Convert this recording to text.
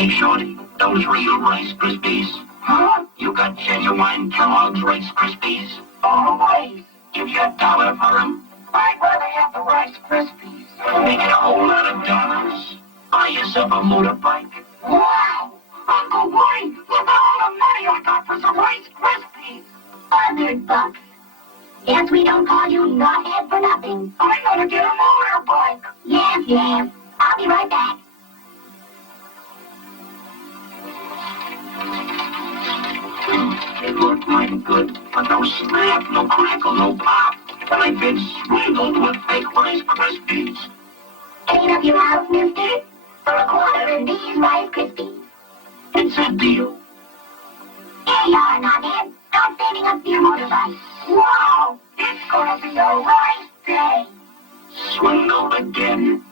Hey, Shorty, those real Rice Krispies? Huh? You got genuine Kellogg's Rice Krispies? Always. Give you $1 for them. I'd rather have the Rice Krispies. Make it a whole lot of dollars. Buy yourself a motorbike. Wow! Uncle Wayne, look at all the money I got for some Rice Krispies. $100. Yes, we don't call you knothead for nothing. I'm gonna get a motorbike. Yes, yes. I'll be right back. It looked mighty good, but no snap, no crackle, no pop. And I've been swindled with fake Rice Krispies. Clean up your house, mister, for a quarter in these Rice Krispies. It's a deal. Here you are, knothead. Start saving up your motorbike. Wow! It's gonna be a rice day. Swindled again.